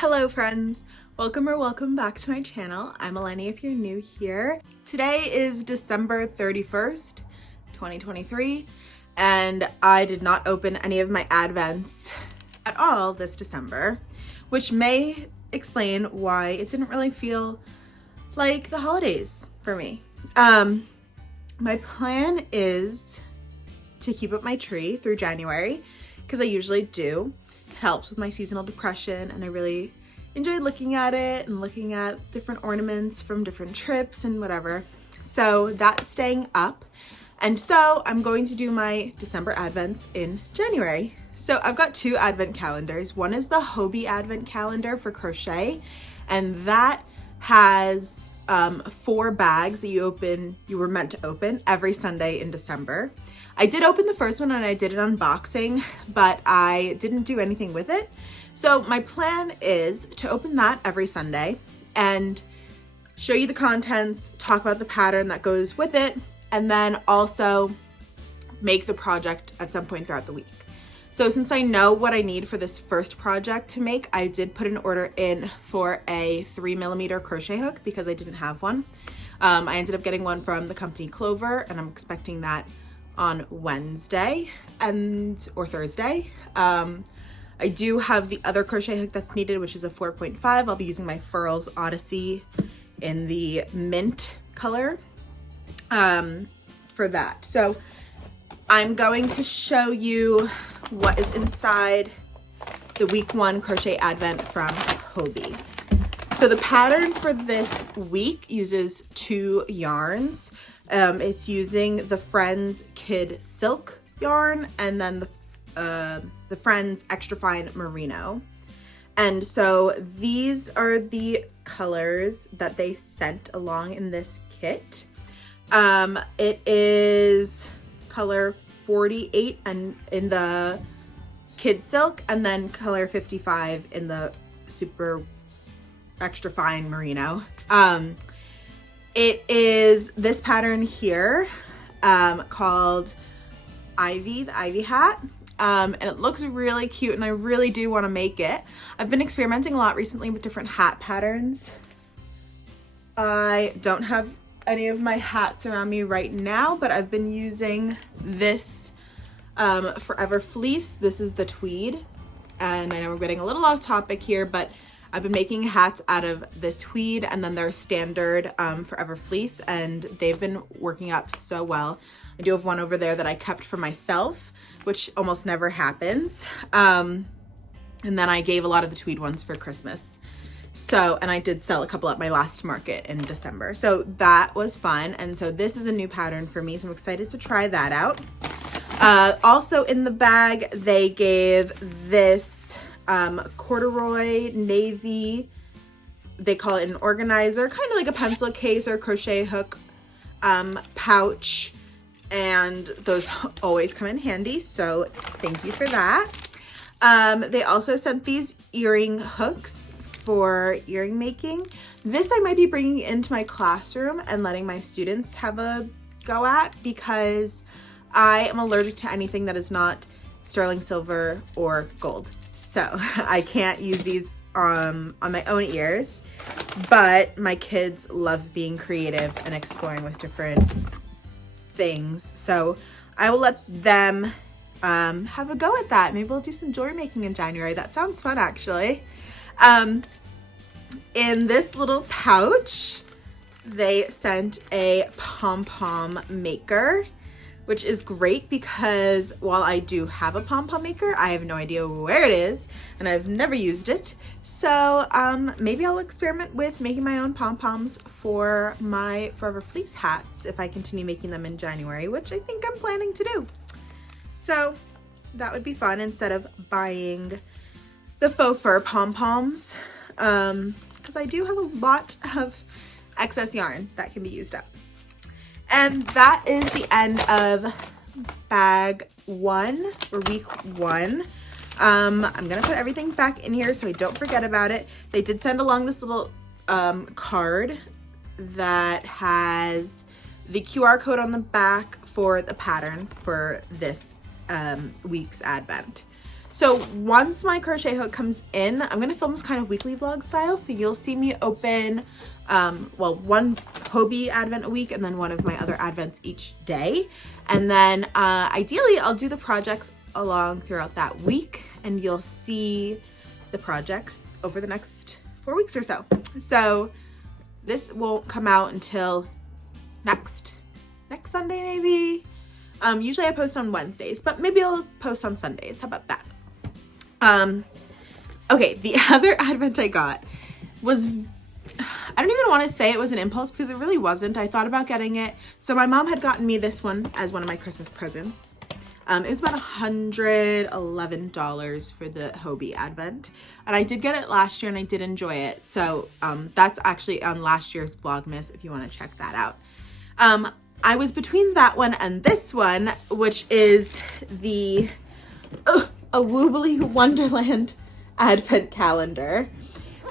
Hello friends, welcome back to my channel. I'm Eleni if you're new here. Today is December 31st, 2023, and I did not open any of my advents at all this December, which may explain why it didn't really feel like the holidays for me. My plan is to keep up my tree through January, because I usually do. It helps with my seasonal depression, and I really enjoyed looking at it and looking at different ornaments from different trips and whatever. So that's staying up. And so I'm going to do my December advents in January. So I've got two advent calendars. One is the Hobie advent calendar for crochet, and that has 4 bags that you were meant to open every Sunday in December. I did open the first one and I did an unboxing, but I didn't do anything with it. So my plan is to open that every Sunday and show you the contents, talk about the pattern that goes with it, and then also make the project at some point throughout the week. So since I know what I need for this first project to make, I did put an order in for a 3mm crochet hook because I didn't have one. I ended up getting one from the company Clover, and I'm expecting that on Wednesday or Thursday. I do have the other crochet hook that's needed, which is a 4.5. I'll be using my Furls Odyssey in the mint color for that. So I'm going to show you what is inside the week 1 crochet advent from Hobie. So the pattern for this week uses 2 yarns. It's using the Friends Kid Silk yarn and then the Friends Extra Fine Merino. And so these are the colors that they sent along in this kit. It is color 48 and in the Kid Silk, and then color 55 in the super extra fine merino. It is this pattern here called Ivy, the Ivy hat. And it looks really cute, and I really do want to make it. I've been experimenting a lot recently with different hat patterns. I don't have any of my hats around me right now, but I've been using this Forever Fleece. This is the tweed, and I know we're getting a little off topic here, but I've been making hats out of the tweed and then their standard Forever Fleece, and they've been working out so well. I do have one over there that I kept for myself, which almost never happens. And then I gave a lot of the tweed ones for Christmas. So, and I did sell a couple at my last market in December. So that was fun. And so this is a new pattern for me, so I'm excited to try that out. Also in the bag, they gave this corduroy navy, they call it an organizer, kind of like a pencil case or crochet hook pouch. And those always come in handy, so thank you for that. They also sent these earring hooks for earring making. This I might be bringing into my classroom and letting my students have a go at, because I am allergic to anything that is not sterling silver or gold. So I can't use these on my own ears, but my kids love being creative and exploring with different things. So I will let them have a go at that. Maybe we'll do some jewelry making in January. That sounds fun, actually. In this little pouch, they sent a pom-pom maker, which is great because while I do have a pom-pom maker, I have no idea where it is and I've never used it. So maybe I'll experiment with making my own pom-poms for my Forever Fleece hats if I continue making them in January, which I think I'm planning to do. So that would be fun instead of buying the faux fur pom-poms, because I do have a lot of excess yarn that can be used up. And that is the end of bag 1 or week 1. I'm gonna put everything back in here so I don't forget about it. They did send along this little card that has the QR code on the back for the pattern for this week's advent. So once my crochet hook comes in, I'm gonna film this kind of weekly vlog style. So you'll see me open, well, one Hobie advent a week and then one of my other advents each day. And then ideally I'll do the projects along throughout that week, and you'll see the projects over the next 4 weeks or so. So this won't come out until next Sunday maybe. Usually I post on Wednesdays, but maybe I'll post on Sundays. How about that? Okay, the other advent I got was, I don't even want to say it was an impulse because it really wasn't. I thought about getting it. So my mom had gotten me this one as one of my Christmas presents. It was about $111 for the Hobie advent. And I did get it last year and I did enjoy it. So that's actually on last year's Vlogmas if you want to check that out. I was between that one and this one, which is the A Woobly Wonderland advent calendar.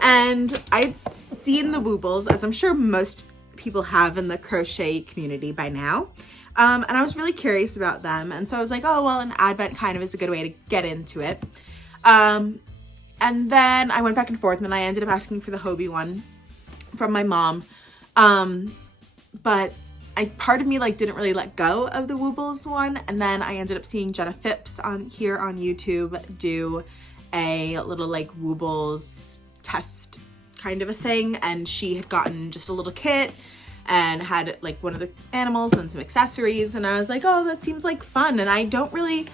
And I'd seen the Woobles, as I'm sure most people have in the crochet community by now. And I was really curious about them. And so I was like, oh, well, an advent kind of is a good way to get into it. And then I went back and forth and then I ended up asking for the Hobie one from my mom. But part of me like didn't really let go of the Woobles one. And then I ended up seeing Jenna Phipps here on YouTube do a little like Woobles test kind of a thing. And she had gotten just a little kit and had like one of the animals and some accessories. And I was like, oh, that seems like fun. And I don't really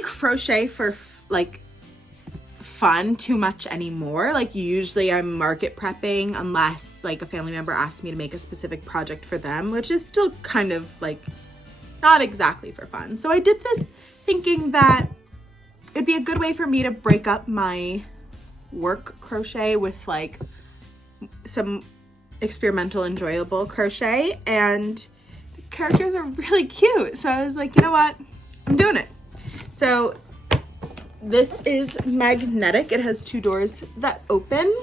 crochet for like fun too much anymore. Like usually I'm market prepping unless like a family member asks me to make a specific project for them, which is still kind of like not exactly for fun. So I did this thinking that it'd be a good way for me to break up my work crochet with like some experimental, enjoyable crochet, and the characters are really cute. So I was like, you know what? I'm doing it. So this is magnetic. It has 2 doors that open,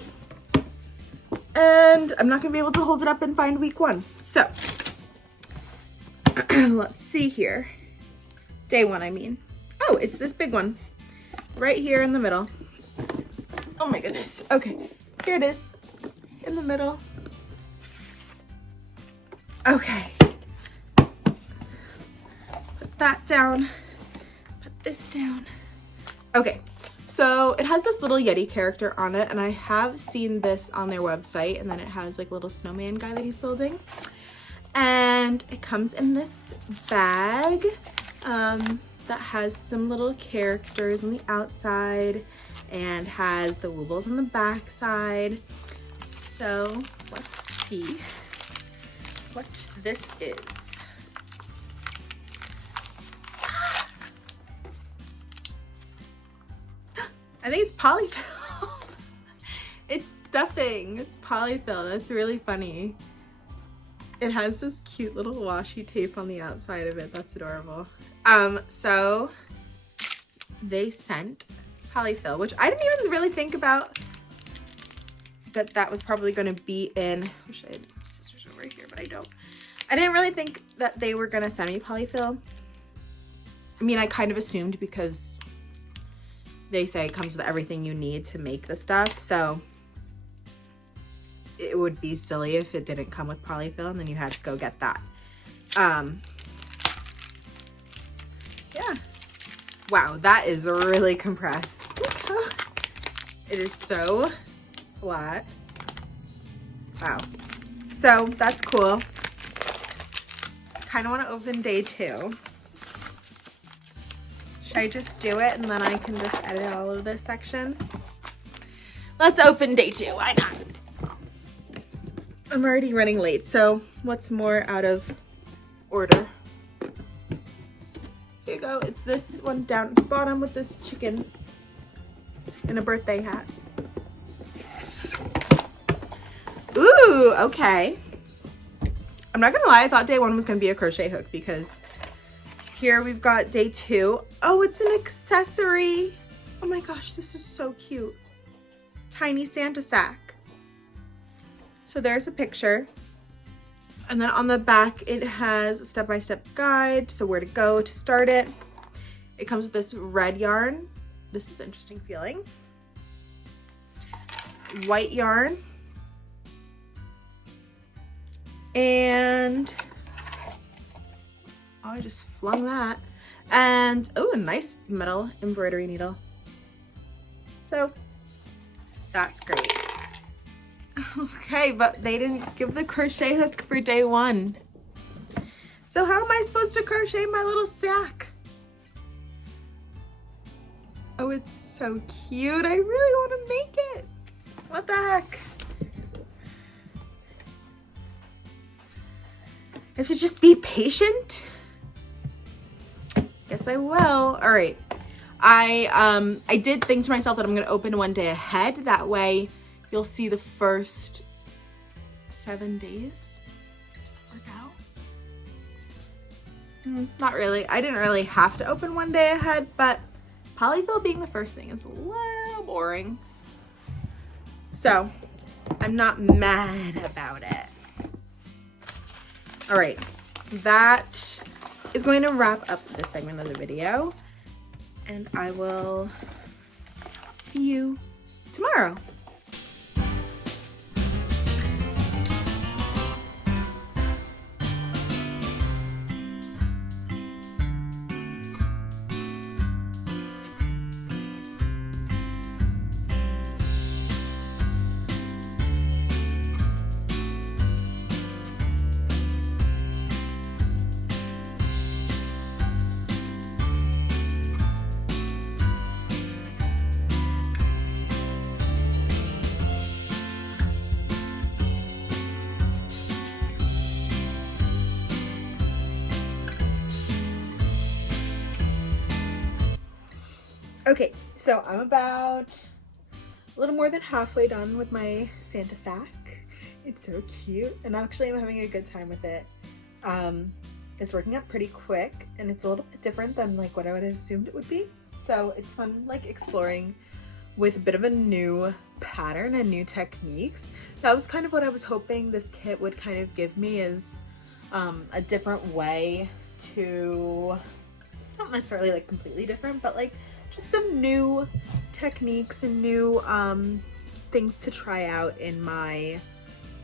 and I'm not gonna be able to hold it up and find week 1. So let's see here. Day 1, I mean. Oh, it's this big one right here in the middle. Oh my goodness. Okay, here it is in the middle. Okay, put that down, put this down. Okay, so it has this little Yeti character on it, and I have seen this on their website, and then it has like a little snowman guy that he's building. And it comes in this bag that has some little characters on the outside and has the Woobles on the back side. So let's see what this is. I think it's polyfill. It's stuffing. It's polyfill. That's really funny. It has this cute little washi tape on the outside of it. That's adorable. So they sent polyfill, which I didn't even really think about that was probably going to be in. I wish I had scissors over here, but I don't. I didn't really think that they were going to send me polyfill. I mean, I kind of assumed because they say it comes with everything you need to make the stuff, so it would be silly if it didn't come with polyfill and then you had to go get that. Yeah. Wow, that is really compressed. It is so flat. Wow. So that's cool. I kind of want to open day 2. Should I just do it and then I can just edit all of this section? Let's open day 2. Why not? I'm already running late, so what's more out of order? Here you go. It's this one down at the bottom with this chicken in a birthday hat. Ooh, okay. I'm not gonna lie, I thought day 1 was gonna be a crochet hook because here we've got day 2. Oh, it's an accessory. Oh my gosh, this is so cute. Tiny Santa sack. So there's a picture. And then on the back, it has a step-by-step guide, so where to go to start it. It comes with this red yarn this is interesting feeling. White yarn. And, oh, I just flung that. And, oh, a nice metal embroidery needle. So, that's great. Okay, but they didn't give the crochet hook for day one. So how am I supposed to crochet my little sack? Oh, it's so cute. I really want to make it. What the heck? I should just be patient. Guess I will. All right. I did think to myself that I'm gonna open one day ahead. That way you'll see the first 7 days. Does that work out? Not really. I didn't really have to open one day ahead, but polyfill being the first thing is a little boring. So I'm not mad about it. All right, that is going to wrap up this segment of the video, and I will see you tomorrow. Okay, so I'm about a little more than halfway done with my Santa sack. It's so cute, and actually I'm having a good time with it. It's working out pretty quick, and it's a little bit different than like what I would have assumed it would be. So it's fun like exploring with a bit of a new pattern and new techniques. That was kind of what I was hoping this kit would kind of give me, is a different way to, not necessarily like completely different, but like just some new techniques and new things to try out in my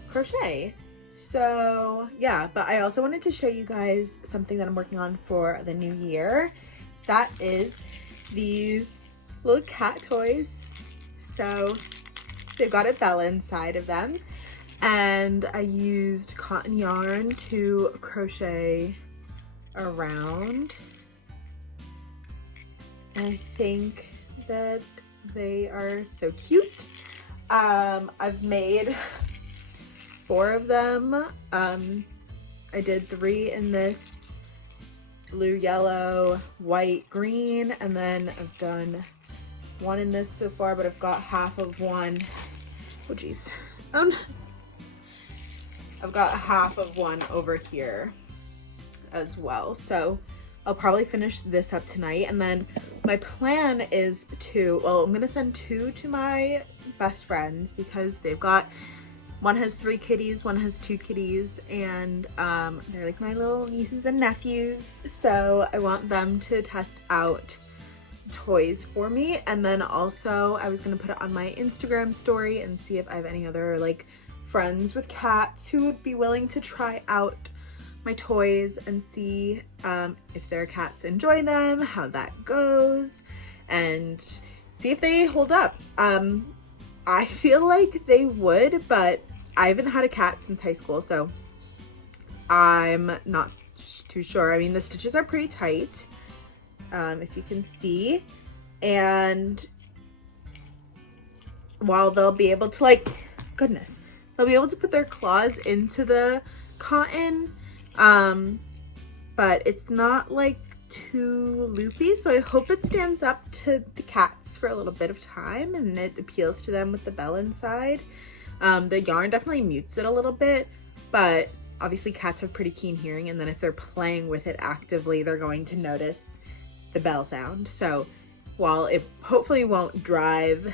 crochet. So yeah, but I also wanted to show you guys something that I'm working on for the new year. That is these little cat toys. So they've got a bella inside of them, and I used cotton yarn to crochet around. And I think that they are so cute. I've made 4 of them. I did 3 in this blue, yellow, white, green, and then I've done 1 in this so far, but I've got half of one. Oh geez. I've got half of one over here as well. So I'll probably finish this up tonight, and then my plan is to, well, I'm gonna send 2 to my best friends because they've got, one has 3 kitties, one has 2 kitties, and they're like my little nieces and nephews. So I want them to test out toys for me, and then also I was gonna put it on my Instagram story and see if I have any other like friends with cats who would be willing to try out my toys and see if their cats enjoy them, how that goes, and see if they hold up. I feel like they would, but I haven't had a cat since high school, so I'm not too sure. I mean, the stitches are pretty tight, if you can see, and while they'll be able to, like, goodness, they'll be able to put their claws into the cotton, but it's not like too loopy, so I hope it stands up to the cats for a little bit of time and it appeals to them with the bell inside. The yarn definitely mutes it a little bit, but obviously cats have pretty keen hearing, and then if they're playing with it actively, they're going to notice the bell sound. So while it hopefully won't drive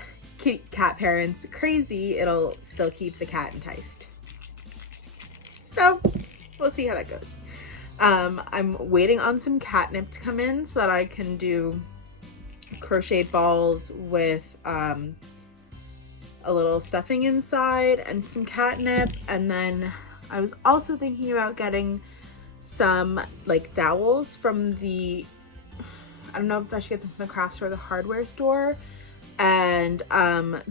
cat parents crazy, it'll still keep the cat enticed. So we'll see how that goes. I'm waiting on some catnip to come in so that I can do crocheted balls with a little stuffing inside and some catnip. And then I was also thinking about getting some like dowels from the, I don't know if I should get them from the craft store or the hardware store, and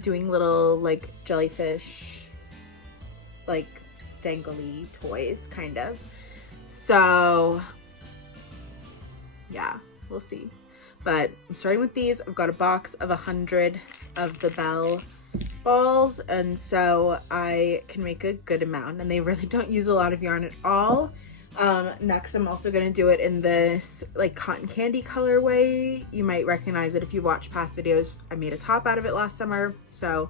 doing little like jellyfish like dangly toys kind of. So yeah, we'll see. But I'm starting with these. I've got a box of 100 of the Belle balls, and so I can make a good amount, and they really don't use a lot of yarn at all. Next, I'm also going to do it in this like cotton candy colorway. You might recognize it if you watch past videos. I made a top out of it last summer, so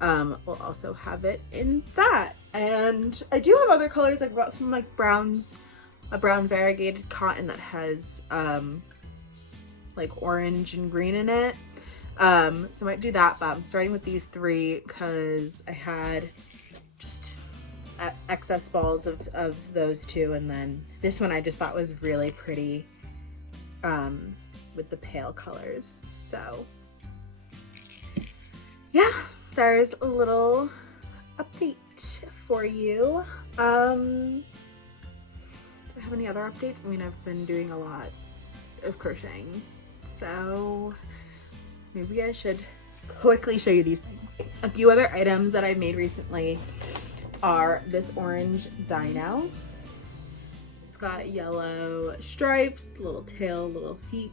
we'll also have it in that. And I do have other colors. I've got some like browns, a brown variegated cotton that has like orange and green in it. So I might do that, but I'm starting with these three because I had just excess balls of those two, and then this one I just thought was really pretty with the pale colors. So yeah, there's a little update for you. Do I have any other updates? I mean, I've been doing a lot of crocheting, so maybe I should quickly show you these things. A few other items that I made recently are this orange dino. It's got yellow stripes, little tail, little feet,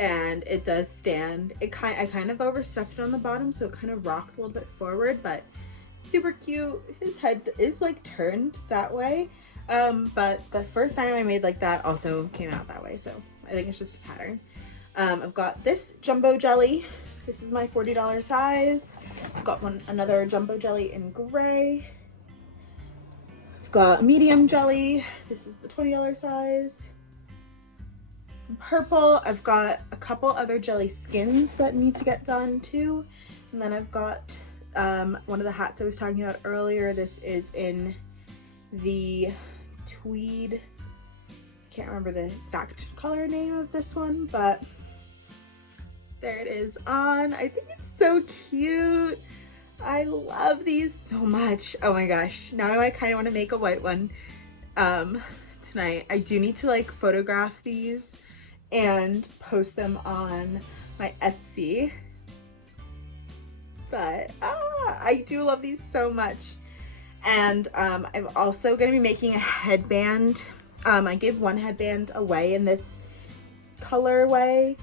and it does stand. I kind of overstuffed it on the bottom, so it kind of rocks a little bit forward, but super cute. His head is like turned that way, but the first time I made like that also came out that way, so I think it's just a pattern. I've got this jumbo jelly. This is my $40 size. I've got another jumbo jelly in gray. I've got medium jelly. This is the $20 size. In purple, I've got a couple other jelly skins that need to get done too. And then I've got one of the hats I was talking about earlier. This is in the tweed. Can't remember the exact color name of this one, but there it is on. I think it's so cute. I love these so much. Oh my gosh. Now I kind of want to make a white one tonight. I do need to like photograph these and post them on my Etsy. But I do love these so much. And I'm also going to be making a headband. I gave one headband away in this colorway.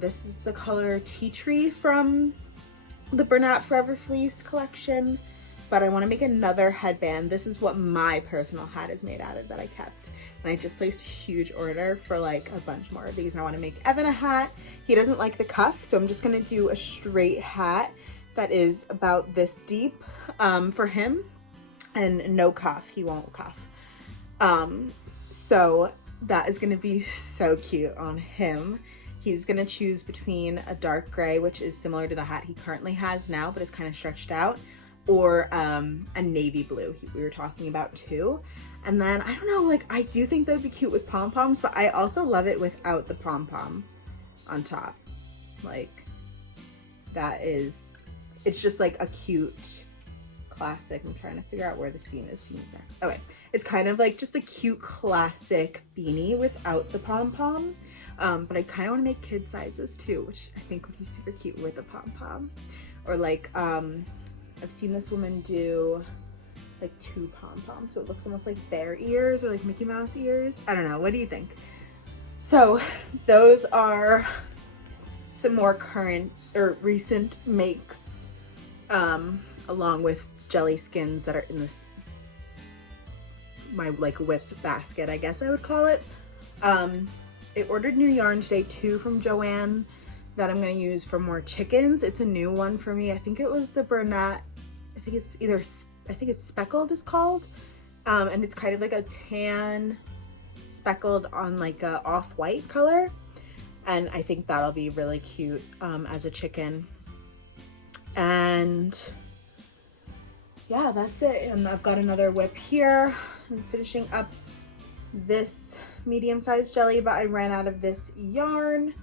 This is the color Tea Tree from the Bernat Forever Fleece collection, but I want to make another headband. This is what my personal hat is made out of that I kept, and I just placed a huge order for like a bunch more of these, and I want to make Evan a hat. He doesn't like the cuff, so I'm just going to do a straight hat that is about this deep for him, and no cuff. He won't cuff. So that is going to be so cute on him. He's going to choose between a dark gray, which is similar to the hat he currently has now, but it's kind of stretched out, or a navy blue we were talking about too. And then, I don't know, like, I do think that would be cute with pom-poms, but I also love it without the pom-pom on top. Like, that is, it's just like a cute classic. I'm trying to figure out where the seam is. Seam's there. Okay. It's kind of like just a cute classic beanie without the pom-pom. But I kind of want to make kid sizes too, which I think would be super cute with a pom-pom. Or like, I've seen this woman do like 2 pom-poms, so it looks almost like bear ears or like Mickey Mouse ears. I don't know, what do you think? So those are some more current or recent makes, along with jelly skins that are in this, my like whip basket, I guess I would call it. I ordered new yarn today too from Joanne that I'm going to use for more chickens. It's a new one for me. I think it was the Bernat. I think it's speckled is called. And it's kind of like a tan speckled on like a off-white color. And I think that'll be really cute as a chicken. And yeah, that's it. And I've got another whip here. I'm finishing up this medium-sized jelly, but I ran out of this yarn.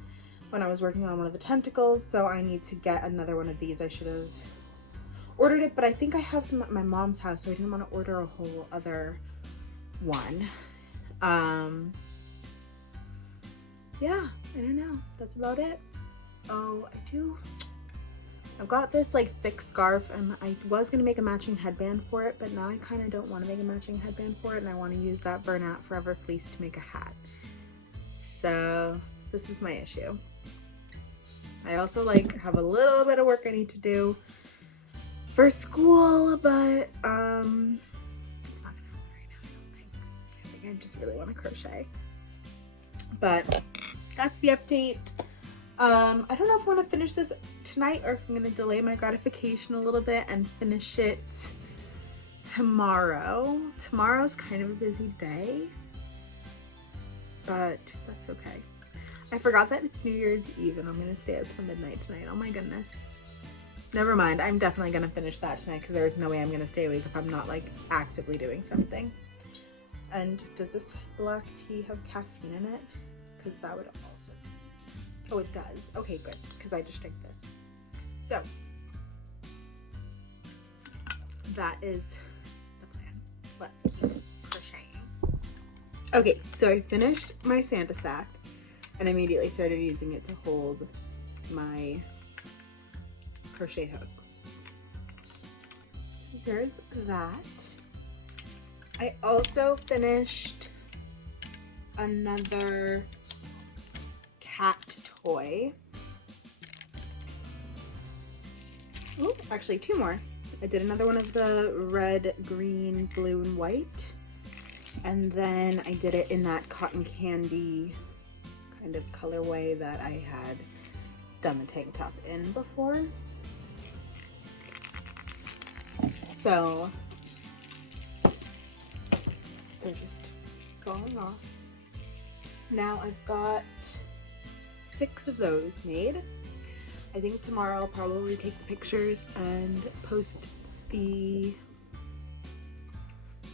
when I was working on one of the tentacles, so I need to get another one of these. I should have ordered it, but I think I have some at my mom's house, so I didn't want to order a whole other one. Yeah, I don't know. That's about it. Oh, I've got this like thick scarf, and I was gonna make a matching headband for it, but now I kind of don't want to make a matching headband for it, and I want to use that Burnout Forever fleece to make a hat. So this is my issue. I also like have a little bit of work I need to do for school, but it's not gonna happen right now, I don't think. I think I just really want to crochet. But that's the update. I don't know if I want to finish this tonight or if I'm going to delay my gratification a little bit and finish it tomorrow. Tomorrow's kind of a busy day, but that's okay. I forgot that it's New Year's Eve and I'm going to stay up till midnight tonight. Oh my goodness. Never mind. I'm definitely going to finish that tonight because there's no way I'm going to stay awake if I'm not like actively doing something. And does this black tea have caffeine in it? Because that would also... Oh, it does. Okay, good, because I just drank this. So, that is the plan. Let's keep crocheting. Okay, so I finished my Santa sack and immediately started using it to hold my crochet hooks. So there's that. I also finished another cat toy. Ooh, actually 2 more. I did another one of the red, green, blue, and white. And then I did it in that cotton candy kind of colorway that I had done the tank top in before. So they're just going off. Now I've got 6 of those made. I think tomorrow I'll probably take pictures and post the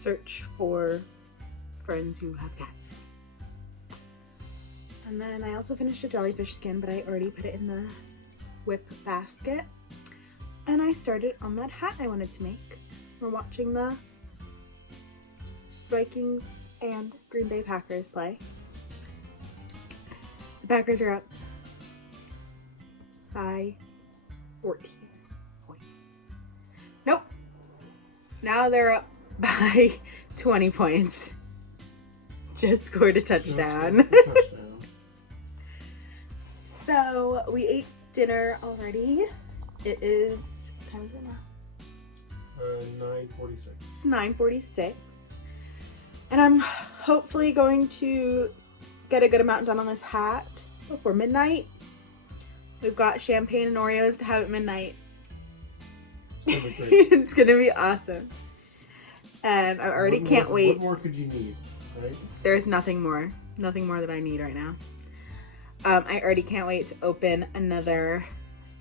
search for friends who have cats. And then I also finished a jellyfish skin, but I already put it in the whip basket. And I started on that hat I wanted to make. We're watching the Vikings and Green Bay Packers play. The Packers are up by 14 points. Nope. Now they're up by 20 points. Just scored a touchdown. So we ate dinner already. It is, what time is it now? 9:46. It's 9:46. And I'm hopefully going to get a good amount done on this hat before midnight. We've got champagne and Oreos to have at midnight. It's gonna be awesome. And I already can't wait. What more could you need, right? There's nothing more that I need right now. I already can't wait to open another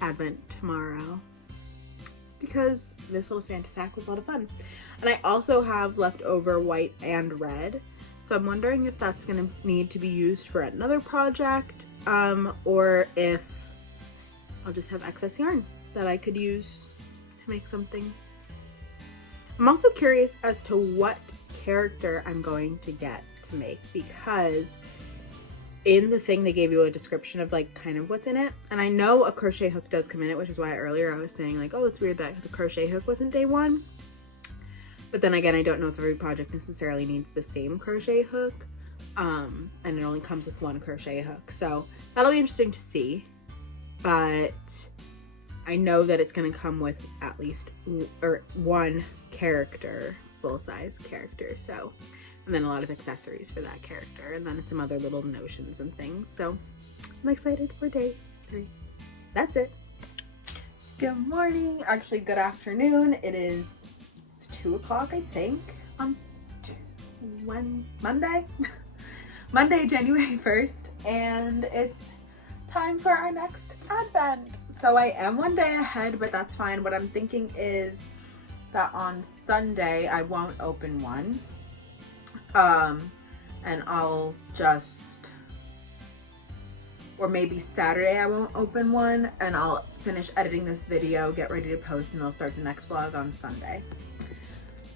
Advent tomorrow because this little Santa sack was a lot of fun. And I also have leftover white and red, so I'm wondering if that's gonna need to be used for another project, or if I'll just have excess yarn that I could use to make something. I'm also curious as to what character I'm going to get to make, because in the thing they gave you a description of like kind of what's in it, and I know a crochet hook does come in it, which is why earlier I was saying like, oh, it's weird that the crochet hook wasn't day 1. But then again, I don't know if every project necessarily needs the same crochet hook, and it only comes with 1 crochet hook, so that'll be interesting to see. But I know that it's going to come with at least 1 character, full-size character, so, and then a lot of accessories for that character, and then some other little notions and things. So I'm excited for day 3. That's it. Good morning, actually good afternoon. It is 2 o'clock, I think, on Monday, Monday, January 1st, and it's time for our next Advent. So I am 1 day ahead, but that's fine. What I'm thinking is that on Sunday I won't open one, and I'll just or maybe Saturday I won't open one, and I'll finish editing this video, get ready to post, and I'll start the next vlog on Sunday.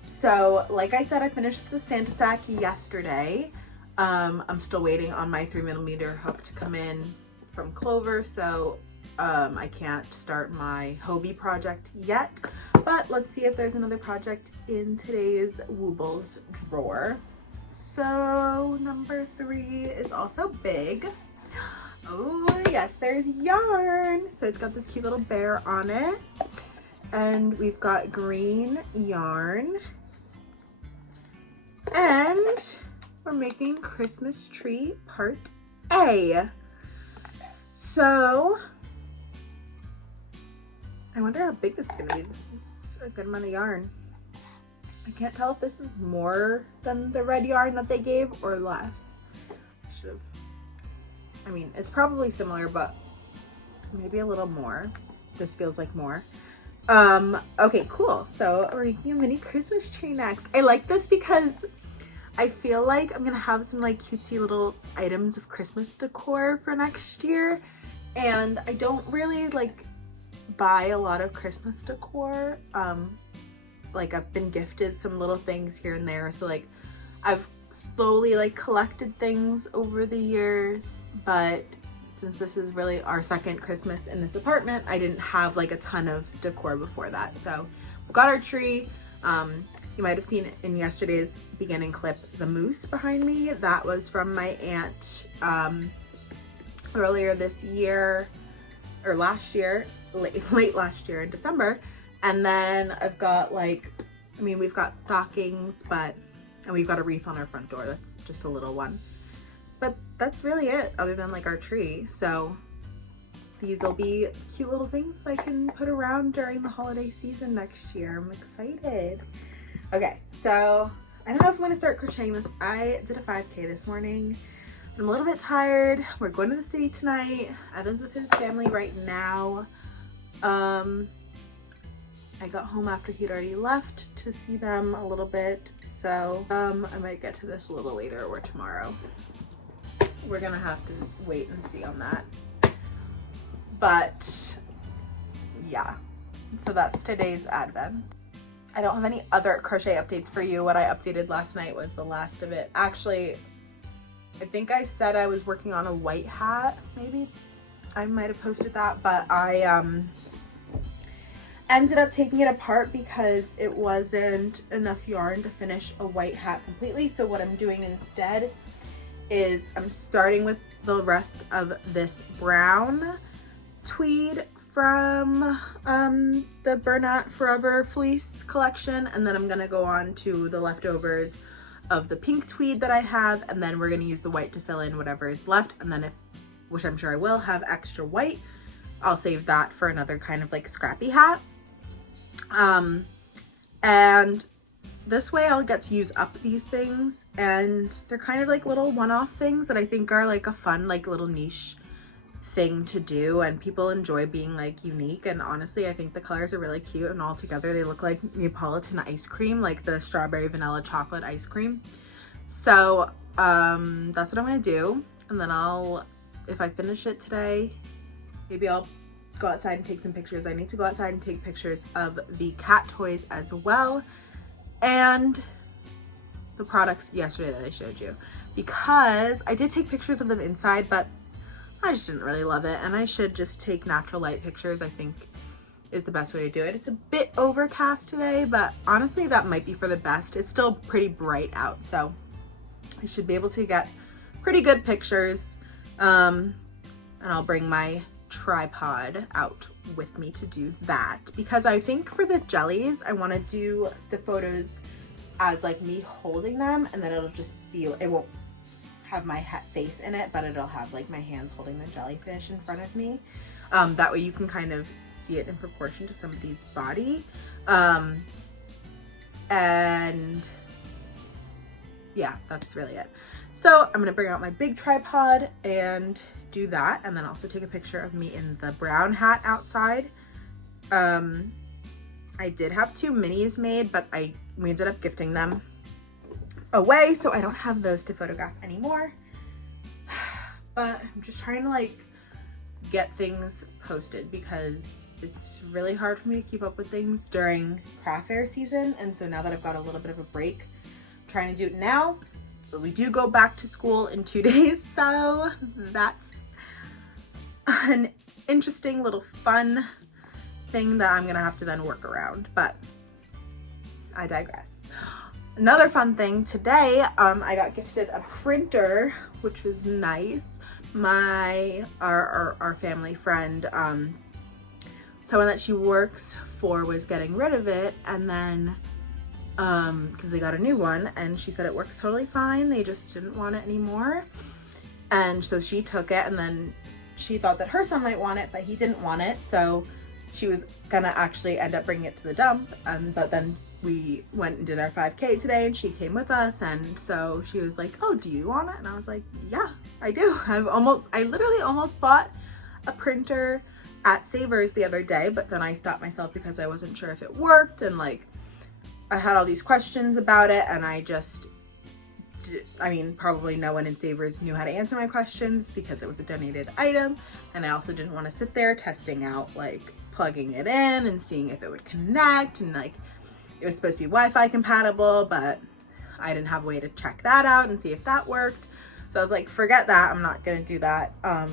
So like I said, I finished the Santa sack yesterday. I'm still waiting on my 3mm hook to come in from Clover, so I can't start my Hobie project yet, but let's see if there's another project in today's Woobles drawer. So number 3 is also big. Oh yes, there's yarn. So it's got this cute little bear on it, and we've got green yarn, and we're making Christmas tree part A. So I wonder how big this is gonna be. This is a good amount of yarn. I can't tell if this is more than the red yarn that they gave or less. I mean, it's probably similar, but maybe a little more. This feels like more. Okay, cool. So we're making a mini Christmas tree next. I like this because I feel like I'm gonna have some like cutesy little items of Christmas decor for next year. And I don't really like buy a lot of Christmas decor. Like I've been gifted some little things here and there. So like I've slowly like collected things over the years, but since this is really our second Christmas in this apartment, I didn't have like a ton of decor before that. So we got our tree. You might have seen in yesterday's beginning clip the moose behind me. That was from my aunt earlier this year, or last year, late last year in December. And then I've got like, I mean, we've got stockings, and we've got a wreath on our front door. That's just a little one. But that's really it, other than like our tree. So these will be cute little things that I can put around during the holiday season next year. I'm excited. Okay, so I don't know if I'm gonna start crocheting this. I did a 5K this morning. I'm a little bit tired. We're going to the city tonight. Evan's with his family right now. I got home after he'd already left to see them a little bit. So I might get to this a little later or tomorrow. We're gonna have to wait and see on that. But yeah, so that's today's advent. I don't have any other crochet updates for you. What I updated last night was the last of it. Actually, I think I said I was working on a white hat. Maybe I might have posted that, but I ended up taking it apart because it wasn't enough yarn to finish a white hat completely. So what I'm doing instead is I'm starting with the rest of this brown tweed from the Bernat Forever Fleece collection, and then I'm gonna go on to the leftovers of the pink tweed that I have, and then we're gonna use the white to fill in whatever is left, and then which I'm sure I will have extra white, I'll save that for another kind of like scrappy hat. And this way I'll get to use up these things, and they're kind of like little one-off things that I think are like a fun like little niche thing to do, and people enjoy being like unique. And honestly, I think the colors are really cute, and all together they look like Neapolitan ice cream, like the strawberry vanilla chocolate ice cream. So that's what I'm gonna do, and then if I finish it today, maybe I'll go outside and take some pictures. I need to go outside and take pictures of the cat toys as well, and the products yesterday that I showed you, because I did take pictures of them inside, but I just didn't really love it, and I should just take natural light pictures, I think is the best way to do it. It's a bit overcast today, but honestly that might be for the best. It's still pretty bright out, so I should be able to get pretty good pictures. And I'll bring my tripod out with me to do that, because I think for the jellies I want to do the photos as like me holding them, and then it'll just be, it won't have my face in it, but it'll have like my hands holding the jellyfish in front of me. That way you can kind of see it in proportion to somebody's body. And yeah, that's really it. So I'm gonna bring out my big tripod and do that, and then also take a picture of me in the brown hat outside. I did have 2 minis made, but we ended up gifting them away, so I don't have those to photograph anymore. But I'm just trying to like get things posted because it's really hard for me to keep up with things during craft fair season. And so now that I've got a little bit of a break, I'm trying to do it now. But we do go back to school in 2 days, so that's an interesting little fun thing that I'm gonna have to then work around, but I digress. Another fun thing today, I got gifted a printer, which was nice. Our family friend, someone that she works for was getting rid of it, and then because they got a new one, and she said it works totally fine, they just didn't want it anymore. And so she took it, and then she thought that her son might want it, but he didn't want it, so she was gonna actually end up bringing it to the dump. But then we went and did our 5K today, and she came with us, and so she was like, oh, do you want it? And I was like, yeah, I do. I literally almost bought a printer at Savers the other day, but then I stopped myself because I wasn't sure if it worked, and like I had all these questions about it, and probably no one in Savers knew how to answer my questions because it was a donated item, and I also didn't want to sit there testing out, like plugging it in and seeing if it would connect, and like it was supposed to be Wi-Fi compatible, but I didn't have a way to check that out and see if that worked. So I was like, forget that, I'm not gonna do that. I'll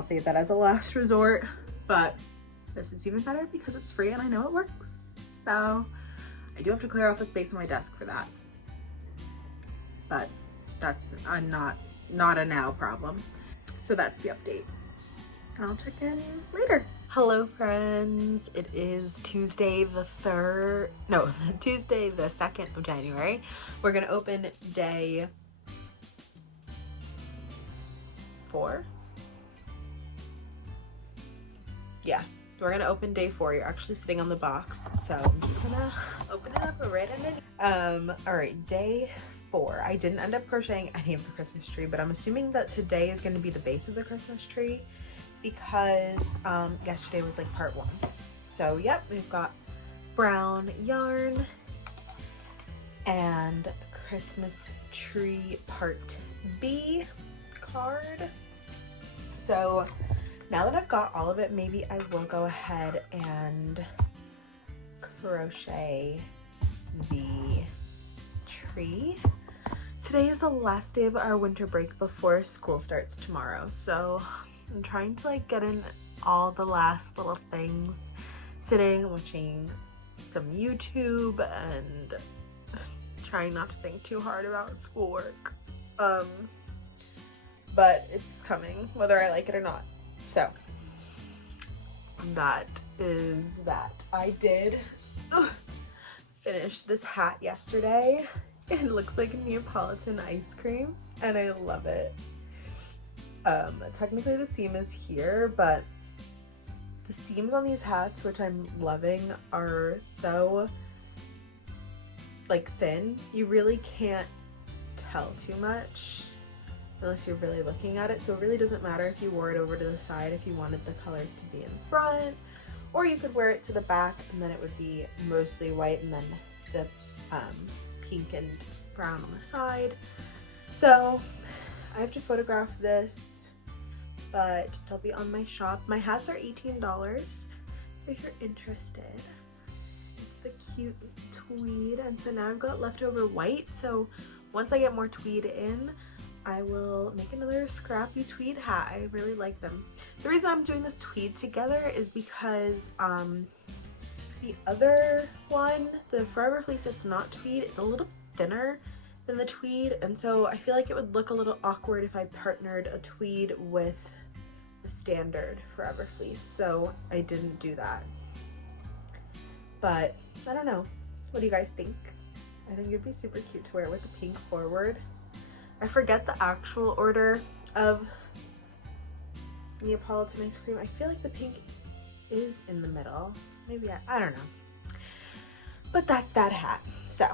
save that as a last resort, but this is even better because it's free and I know it works. So I do have to clear off the space on my desk for that, but that's not a now problem. So that's the update. I'll check in later. Hello friends, it is Tuesday the 2nd of January. We're gonna open day 4. Yeah, we're gonna open day 4. You're actually sitting on the box, so I'm just gonna open it up right in. All right, day 4. I didn't end up crocheting any of the Christmas tree, but I'm assuming that today is gonna be the base of the Christmas tree because yesterday was like part 1. So yep, we've got brown yarn and Christmas tree part B card. So now that I've got all of it, maybe I will go ahead and crochet the tree. Today is the last day of our winter break before school starts tomorrow, so I'm trying to like get in all the last little things, sitting, watching some YouTube, and trying not to think too hard about schoolwork. But it's coming, whether I like it or not. So that is that. I did finish this hat yesterday. It looks like Neapolitan ice cream and I love it. Technically the seam is here, but the seams on these hats, which I'm loving, are so like thin. You really can't tell too much unless you're really looking at it. So it really doesn't matter if you wore it over to the side if you wanted the colors to be in front, or you could wear it to the back and then it would be mostly white and then the pink and brown on the side. So I have to photograph this, but it'll be on my shop. My hats are $18 if you're interested. It's the cute tweed, and so now I've got leftover white, so once I get more tweed in, I will make another scrappy tweed hat. I really like them. The reason I'm doing this tweed together is because the other one, the Forever Fleece that's not tweed, is a little thinner than the tweed, and so I feel like it would look a little awkward if I partnered a tweed with the standard Forever Fleece, so I didn't do that. But I don't know. What do you guys think? I think it'd be super cute to wear it with the pink forward. I forget the actual order of Neapolitan ice cream. I feel like the pink is in the middle. Maybe I don't know. But that's that hat. So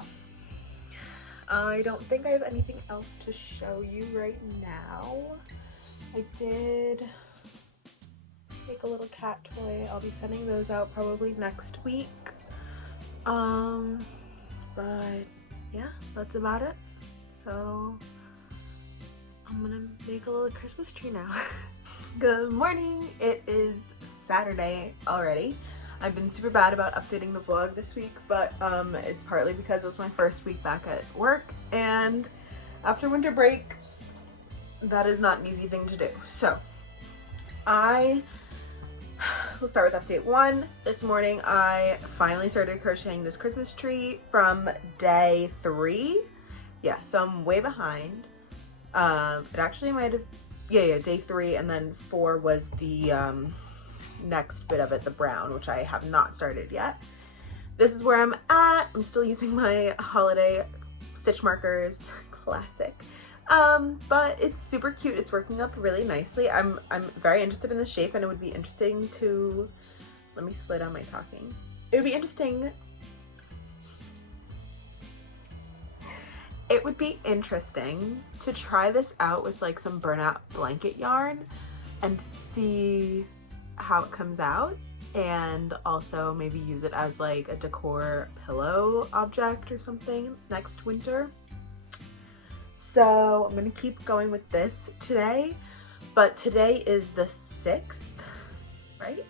I don't think I have anything else to show you right now. I did make a little cat toy. I'll be sending those out probably next week. But yeah, that's about it. So I'm gonna make a little Christmas tree now. Good morning. It is Saturday already. I've been super bad about updating the vlog this week, but it's partly because it was my first week back at work, and after winter break, that is not an easy thing to do. So I will start with update 1. This morning I finally started crocheting this Christmas tree from day 3. Yeah, so I'm way behind. It actually might have, yeah, day 3, and then 4 was the next bit of it, the brown, which I have not started yet. This is where I'm at. I'm still using my holiday stitch markers, classic. But it's super cute. It's working up really nicely. I'm very interested in the shape, and it would be interesting to, let me slow down my talking. It would be interesting to try this out with like some burnout blanket yarn and see how it comes out, and also maybe use it as like a decor pillow object or something next winter. So I'm gonna keep going with this today, but today is the 6th, right?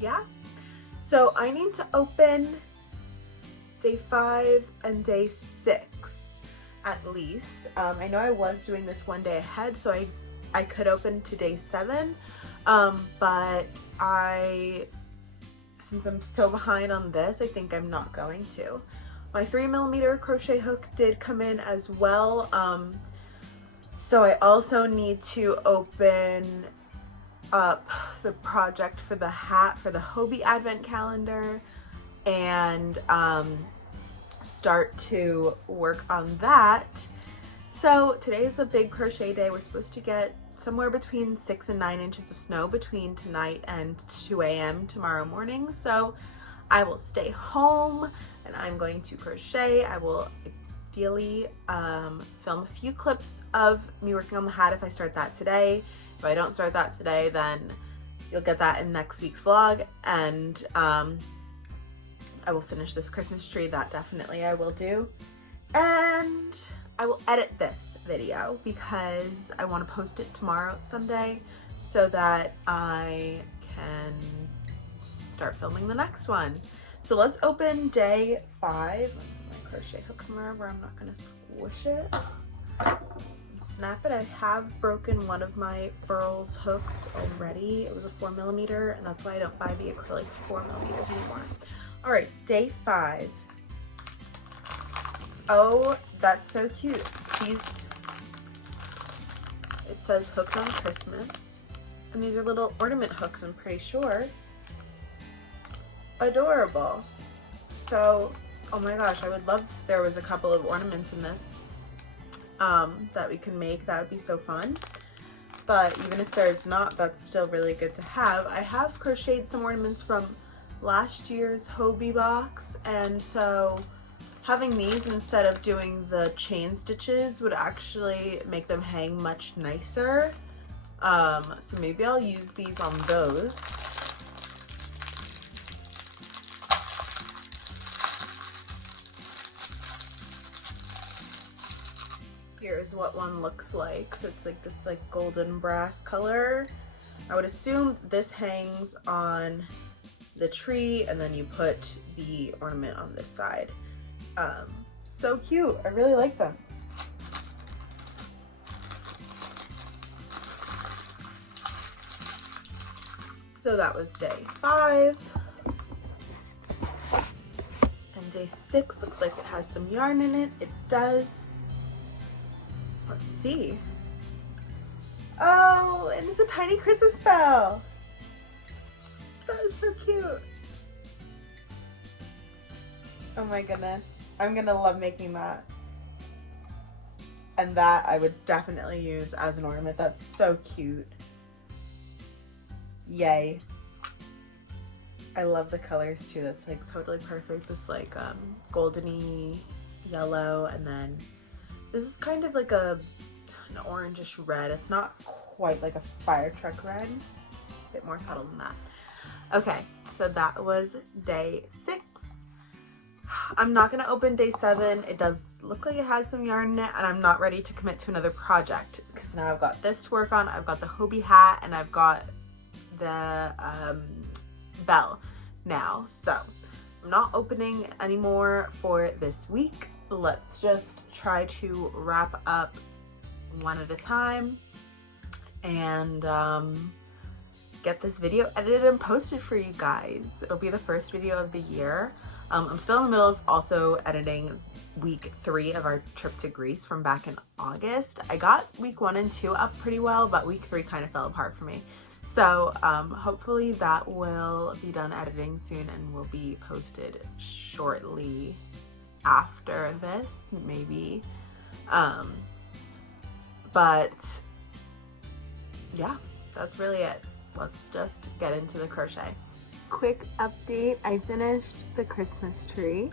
Yeah. So I need to open day 5 and day 6 at least. I know I was doing this one day ahead, so I could open to day 7, but since I'm so behind on this, I think I'm not going to. My 3mm crochet hook did come in as well, so I also need to open up the project for the hat for the Hobie advent calendar and start to work on that. So today is a big crochet day. We're supposed to get somewhere between 6 and 9 inches of snow between tonight and 2 a.m. tomorrow morning. So I will stay home and I'm going to crochet. I will ideally film a few clips of me working on the hat if I start that today. If I don't start that today, then you'll get that in next week's vlog, and I will finish this Christmas tree. That definitely I will do. And I will edit this video because I want to post it tomorrow, Sunday, so that I can start filming the next one. So let's open day 5. My crochet hook somewhere where I'm not going to squish it. Snap it. I have broken one of my Furls hooks already. It was a 4mm, and that's why I don't buy the acrylic 4mm anymore. All right, day 5. Oh, that's so cute. It says hooks on Christmas, and these are little ornament hooks, I'm pretty sure. Adorable. So, oh my gosh, I would love if there was a couple of ornaments in this that we can make. That would be so fun. But even if there's not, that's still really good to have. I have crocheted some ornaments from last year's Hobie box, and so having these instead of doing the chain stitches would actually make them hang much nicer. So maybe I'll use these on those. Here's what one looks like. So it's like this like golden brass color. I would assume this hangs on the tree and then you put the ornament on this side. So cute. I really like them. So that was day 5. And day 6 looks like it has some yarn in it. It does. Let's see. Oh, and it's a tiny Christmas bell. That is so cute. Oh my goodness. I'm gonna love making that. And that I would definitely use as an ornament. That's so cute. Yay. I love the colors too. That's like totally perfect. This like goldeny yellow, and then this is kind of like an orangish red. It's not quite like a fire truck red. A bit more subtle than that. Okay, so that was day 6. I'm not gonna open day 7. It does look like it has some yarn in it, and I'm not ready to commit to another project because Now I've got this to work on. I've got the Hobie hat and I've got the bell now. So I'm not opening anymore for this week. Let's just try to wrap up one at a time and get this video edited and posted for you guys. It'll be the first video of the year. I'm still in the middle of also editing week 3 of our trip to Greece from back in August. I got week 1 and 2 up pretty well, but week 3 kind of fell apart for me. So hopefully that will be done editing soon and will be posted shortly after this, maybe. But yeah, that's really it. Let's just get into the crochet. Quick update, I finished the Christmas tree.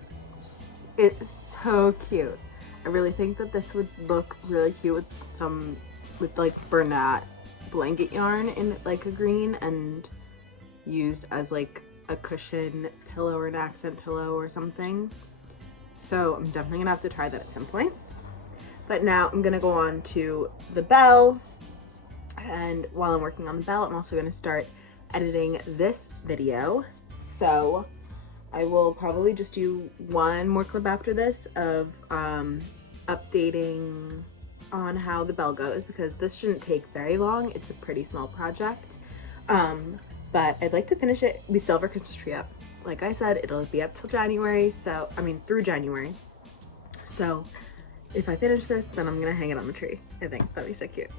It's so cute. I really think that this would look really cute with like Bernat blanket yarn in like a green and used as like a cushion pillow or an accent pillow or something. So I'm definitely gonna have to try that at some point. But now I'm gonna go on to the bell, and while I'm working on the bell, I'm also gonna start editing this video. So I will probably just do one more clip after this of updating on how the bell goes, because this shouldn't take very long. It's a pretty small project, but I'd like to finish it. We still have our Christmas tree up. Like I said, it'll be up till January, so I mean through January. So if I finish this, then I'm gonna hang it on the tree. I think that'd be so cute.